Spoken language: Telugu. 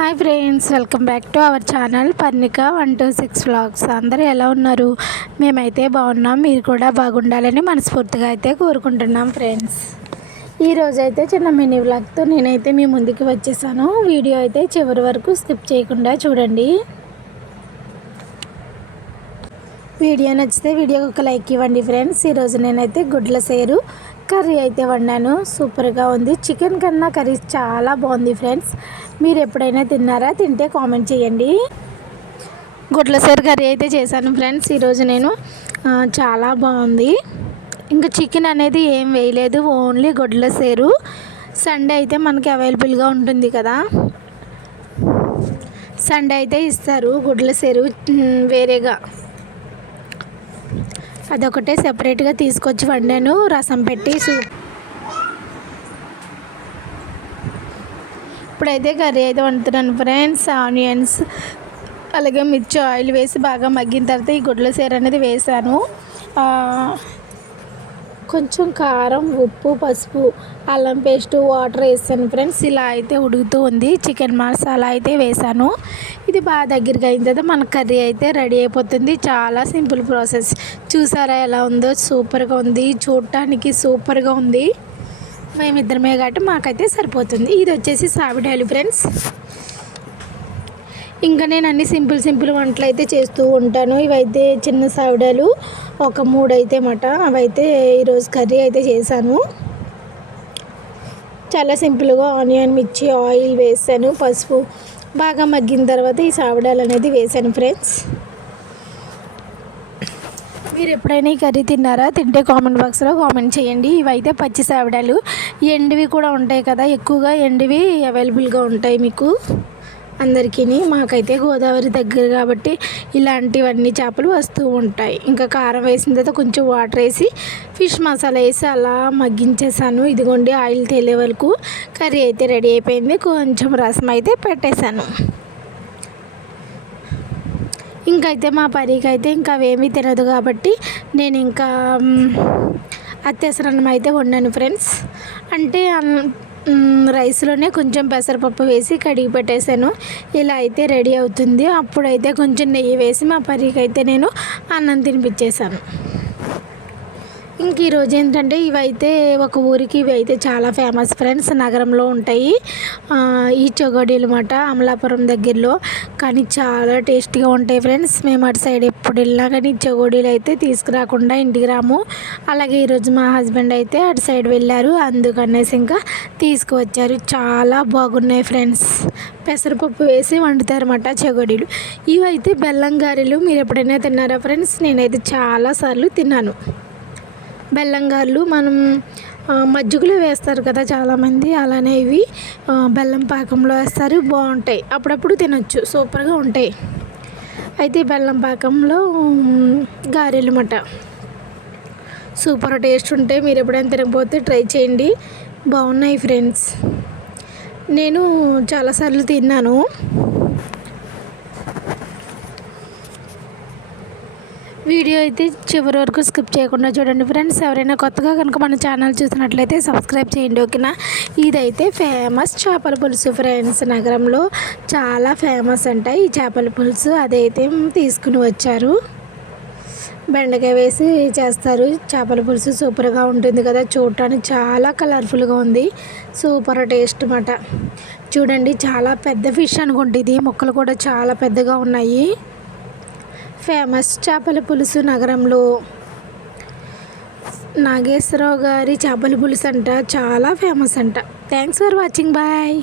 Hi friends welcome back to our channel Parnika one two six vlogs. అందరూ ఎలా ఉన్నారు? మేమైతే బాగున్నాం మీరు కూడా బాగుండాలని మనస్ఫూర్తిగా అయితే కోరుకుంటున్నాం ఫ్రెండ్స్. ఈరోజు అయితే చిన్న మినీ వ్లాగ్తో నేనైతే మీ ముందుకు వచ్చేసాను. వీడియో అయితే చివరి వరకు స్కిప్ చేయకుండా చూడండి. వీడియో నచ్చితే వీడియోకి ఒక లైక్ ఇవ్వండి ఫ్రెండ్స్. ఈరోజు నేనైతే గుడ్ల సేరు కర్రీ అయితే వండాను. సూపర్గా ఉంది. చికెన్ కన్నా కర్రీ చాలా బాగుంది ఫ్రెండ్స్. మీరు ఎప్పుడైనా తిన్నారా? తింటే కామెంట్ చేయండి. గుడ్లసేరు కర్రీ అయితే చేశాను ఫ్రెండ్స్. ఈరోజు నేను చాలా బాగుంది. ఇంకా చికెన్ అనేది ఏం వేయలేదు. ఓన్లీ గొడ్ల సేరు. సండే అయితే మనకి అవైలబుల్గా ఉంటుంది కదా. సండే అయితే ఇస్తారు గుడ్ల సేరు. వేరేగా. అదొకటే సెపరేట్గా తీసుకొచ్చి వండాను. రసం పెట్టి సూప్ ఇప్పుడైతే కర్రీ అయితే వండుతున్నాను ఫ్రెండ్స్. ఆనియన్స్ అలాగే మిర్చి ఆయిల్ వేసి బాగా మగ్గిన తర్వాత ఈ గుడ్ల సేర అనేది వేసాను. కొంచెం కారం ఉప్పు పసుపు అల్లం పేస్ట్ వాటర్ వేసాను ఫ్రెండ్స్. ఇలా అయితే ఉడుకుతూ ఉంది. చికెన్ మసాలా అయితే వేసాను ఇది బాగా దగ్గరికి అయిన తర్వాత మన కర్రీ అయితే రెడీ అయిపోతుంది. చాలా సింపుల్ ప్రాసెస్. చూసారా ఎలా ఉందో? సూపర్గా ఉంది. చూడటానికి సూపర్గా ఉంది. మేమిద్దరమే కాబట్టి మాకైతే సరిపోతుంది. ఇది వచ్చేసి సావిడాలు ఫ్రెండ్స్. ఇంకా నేను అన్ని సింపుల్ సింపుల్ వంటలు అయితే చేస్తూ ఉంటాను. ఇవైతే చిన్న సావిడాలు ఒక మూడు అయితే మాట అవైతే ఈరోజు కర్రీ అయితే చేశాను. చాలా సింపుల్గా ఆనియన్ మిర్చి ఆయిల్ వేసాను పసుపు బాగా మగ్గిన తర్వాత ఈ సావిడాలు అనేది వేసాను ఫ్రెండ్స్. మీరు ఎప్పుడైనా ఈ కర్రీ తిన్నారా? తింటే కామెంట్ బాక్స్లో కామెంట్ చేయండి. ఇవైతే పచ్చి సావిడాలు ఎండివి కూడా ఉంటాయి కదా ఎక్కువగా ఎండివి అవైలబుల్గా ఉంటాయి మీకు. అందరికీ మాకైతే గోదావరి దగ్గర కాబట్టి ఇలాంటివన్నీ చేపలు వస్తూ ఉంటాయి. ఇంకా కారం వేసిన తర్వాత కొంచెం వాటర్ వేసి ఫిష్ మసాలా వేసి అలా మగ్గించేసాను. ఇదిగోండి ఆయిల్ తేలే వరకు కర్రీ అయితే రెడీ అయిపోయింది. కొంచెం రసం అయితే పెట్టేశాను. ఇంకైతే మా పరికి అయితే ఇంకా అవేమీ తినదు కాబట్టి నేను ఇంకా అత్యవసరం అయితే వండాను ఫ్రెండ్స్. అంటే రైస్లోనే కొంచెం పెసరపప్పు వేసి కడిగి పెట్టేశాను. ఇలా అయితే రెడీ అవుతుంది. అప్పుడైతే కొంచెం నెయ్యి వేసి మా పరికి అయితే నేను అన్నం తినిపించేశాను. ఇంక ఈరోజు ఏంటంటే ఇవైతే ఒక ఊరికి ఇవి అయితే చాలా ఫేమస్ ఫ్రెండ్స్ నగరంలో ఉంటాయి. ఈ చొగడీలు మాట అమలాపురం దగ్గరలో. కానీ చాలా టేస్టీగా ఉంటాయి ఫ్రెండ్స్ మేము అటు సైడ్ ఎప్పుడు వెళ్ళినా కానీ చగోడీలు అయితే తీసుకురాకుండా ఇంటికి రాము. అలాగే ఈరోజు మా హస్బెండ్ అయితే అటు సైడ్ వెళ్ళారు. అందుకనేసి ఇంకా తీసుకువచ్చారు. చాలా బాగున్నాయి ఫ్రెండ్స్ పెసరపప్పు వేసి వండుతారు అన్నమాట చెగోడీలు ఇవైతే బెల్లం గారెలు. మీరు ఎప్పుడైనా తిన్నారా ఫ్రెండ్స్ నేనైతే చాలాసార్లు తిన్నాను. బెల్లంగారులు మనం మజ్జిగలో వేస్తారు కదా చాలామంది అలానే ఇవి బెల్లం పాకంలో వేస్తారు బాగుంటాయి. అప్పుడప్పుడు తినొచ్చు సూపర్గా ఉంటాయి. అయితే బెల్లం పాకంలో గారెలు మట సూపర్ టేస్ట్ ఉంటే మీరు ఎప్పుడైనా తినకపోతే ట్రై చేయండి. బాగున్నాయి ఫ్రెండ్స్. నేను చాలాసార్లు తిన్నాను. వీడియో అయితే చివరి వరకు స్కిప్ చేయకుండా చూడండి ఫ్రెండ్స్. ఎవరైనా కొత్తగా కనుక మన ఛానల్ చూసినట్లయితే సబ్స్క్రైబ్ చేయండి ఓకేనా? ఇదైతే ఫేమస్ చేపల పులుసు ఫ్రెండ్స్. నగరంలో చాలా ఫేమస్ అంట ఈ చేపల పులుసు. అదైతే తీసుకుని వచ్చారు. బెండకాయ వేసి చేస్తారు. చేపల పులుసు సూపర్గా ఉంటుంది కదా. చూడటానికి చాలా కలర్ఫుల్గా ఉంది. సూపర్ టేస్ట్ అన్నమాట. చూడండి చాలా పెద్ద ఫిష్ అనుకుంటుంది ముక్కలు కూడా చాలా పెద్దగా ఉన్నాయి. ఫేమస్ చేపల పులుసు నగరంలో. నాగేశ్వరరావు గారి చేపల పులుసు అంట చాలా ఫేమస్ అంట థ్యాంక్స్ ఫర్ వాచింగ్. బాయ్.